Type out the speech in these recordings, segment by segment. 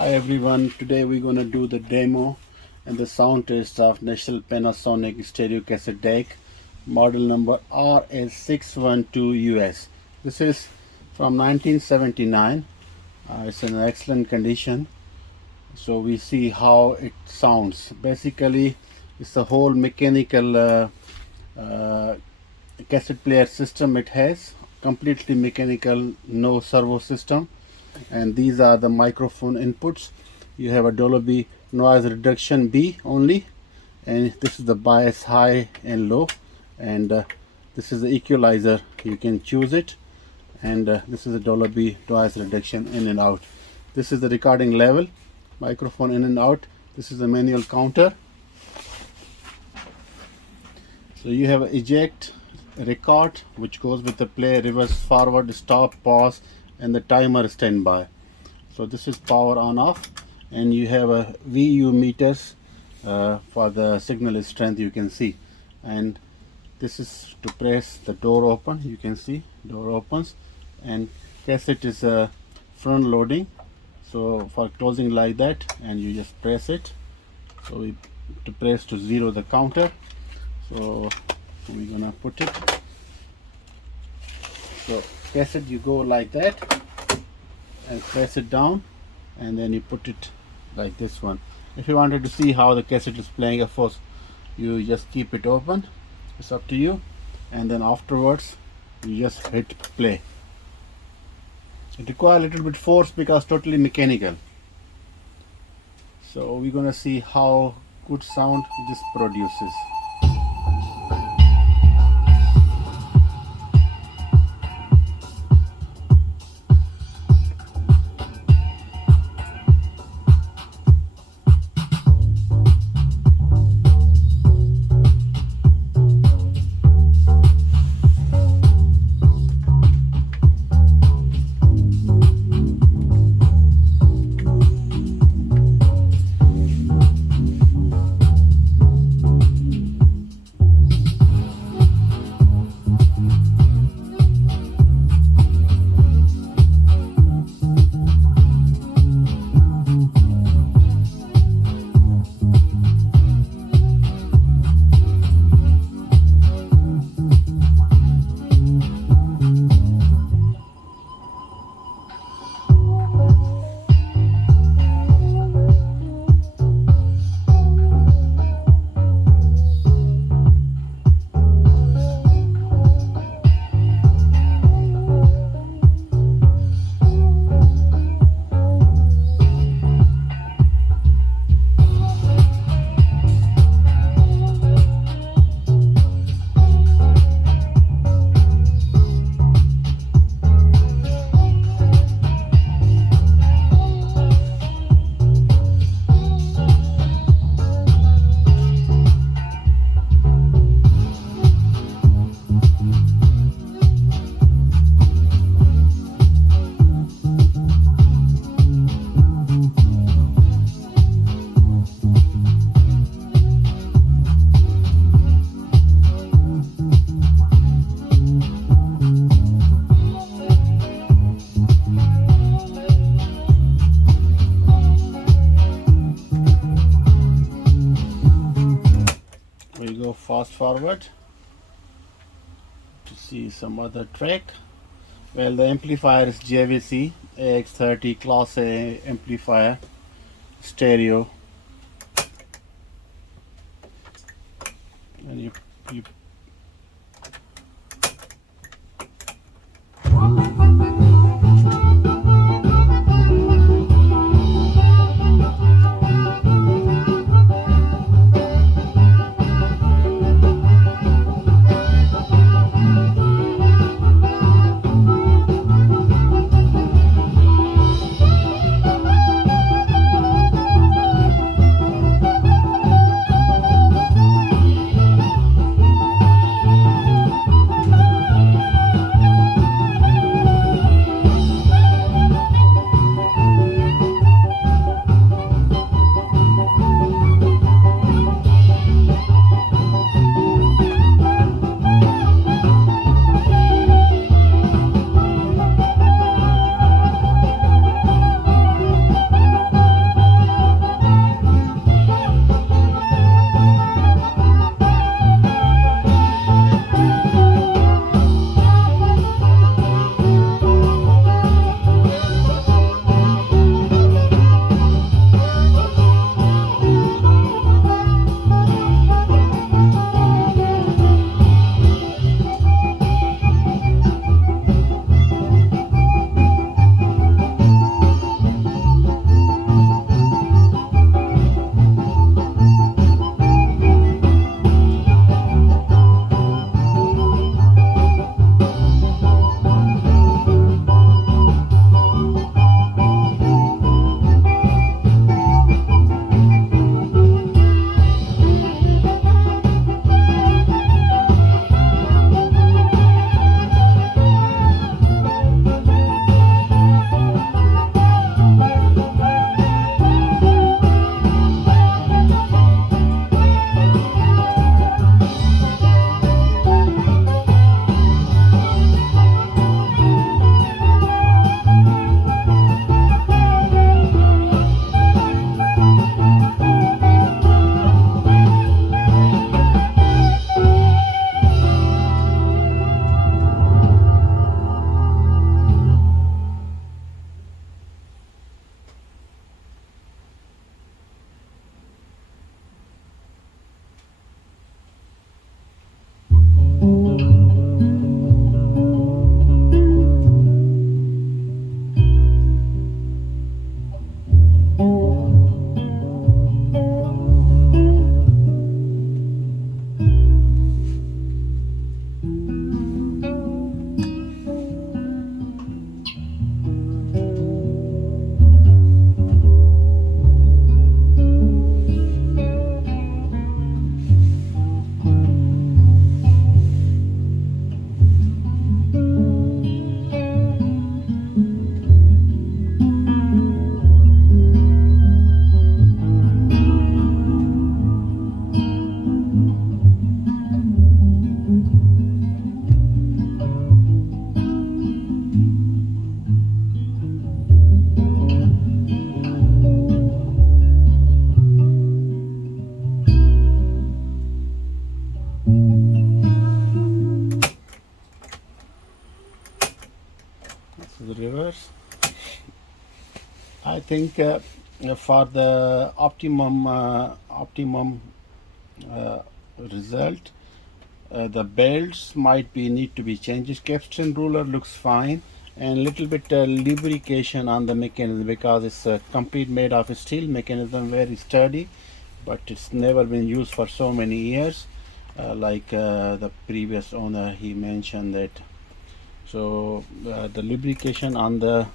Hi everyone, today we're going to do the demo and the sound test of National Panasonic stereo cassette deck model number RS-612US. This is from 1979. It's in excellent condition. So we see how it sounds. Basically, it's a whole mechanical cassette player system. It has completely mechanical, no servo system. And these are the microphone inputs. You have a Dolby noise reduction B only, and this is the bias high and low, and this is the equalizer. You can choose it, and this is the Dolby noise reduction in and out. This is the recording level, microphone in and out. This is the manual counter. So you have eject, record, which goes with the play, reverse, forward, stop, pause, and the timer standby. So this is power on off, and you have a VU meters for the signal strength, you can see. And this is to press the door open. You can see door opens, and cassette is front loading, so for closing like that, and you just press it. So to press to zero the counter. So we're gonna put it. So cassette, you go like that and press it down, and then you put it like this one. If you wanted to see how the cassette is playing, of course you just keep it open, it's up to you, and then afterwards you just hit play. It requires a little bit force because totally mechanical. So we're gonna see how good sound this produces. We go fast forward to see some other track. Well, the amplifier is JVC AX30 Class A amplifier, stereo, and you think for the optimum result, the belts might be need to be changed. Capstan ruler looks fine, and little bit lubrication on the mechanism, because it's complete made of a steel mechanism, very sturdy, but it's never been used for so many years. Like the previous owner, he mentioned that. So the lubrication on the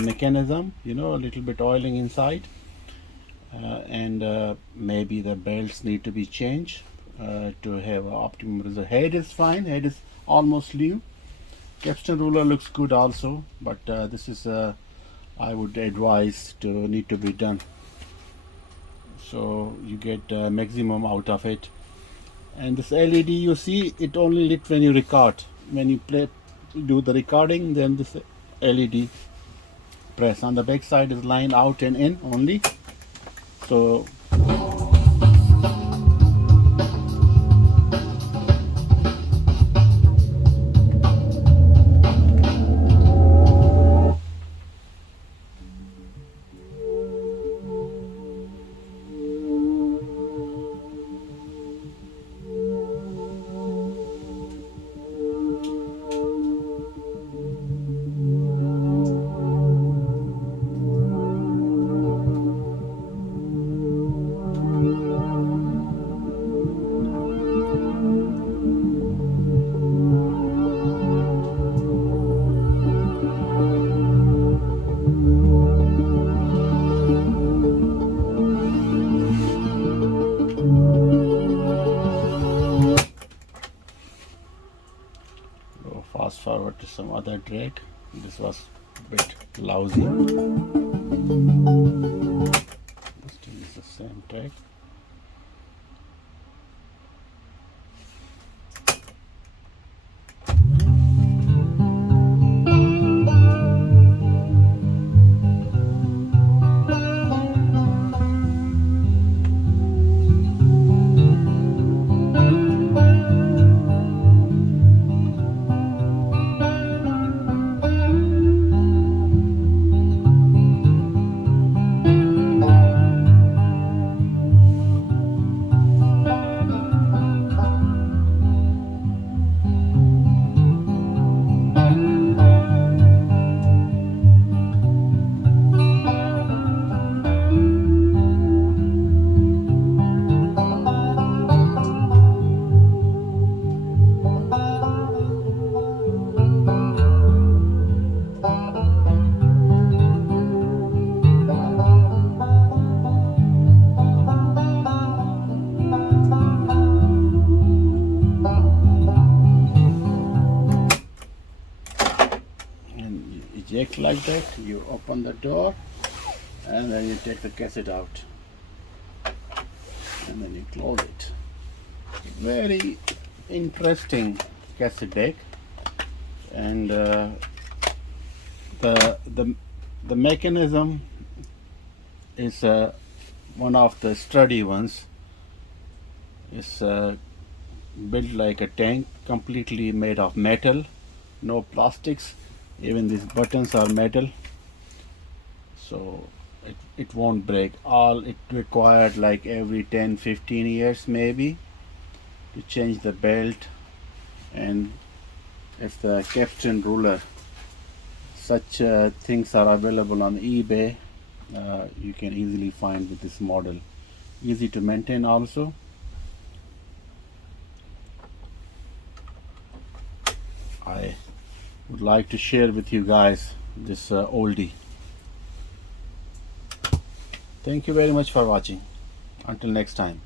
mechanism, you know, a little bit oiling inside, and maybe the belts need to be changed to have optimum result. Head is fine, head is almost new. Capstan ruler looks good also, but this is I would advise to need to be done, so you get maximum out of it. And this LED, you see, it only lit when you record. When you do the recording, then this LED press. On the back side is line out and in only. So fast forward to some other track. This was a bit lousy. This still is the same track. Eject like that. You open the door, and then you take the cassette out, and then you close it. Very interesting cassette deck, and the mechanism is one of the sturdy ones. It's built like a tank, completely made of metal, no plastics. Even these buttons are metal, so it won't break. All it required like every 10-15 years maybe to change the belt. And if the capstan ruler, such things are available on eBay, you can easily find with this model. Easy to maintain also. I would like to share with you guys this oldie. Thank you very much for watching. Until next time.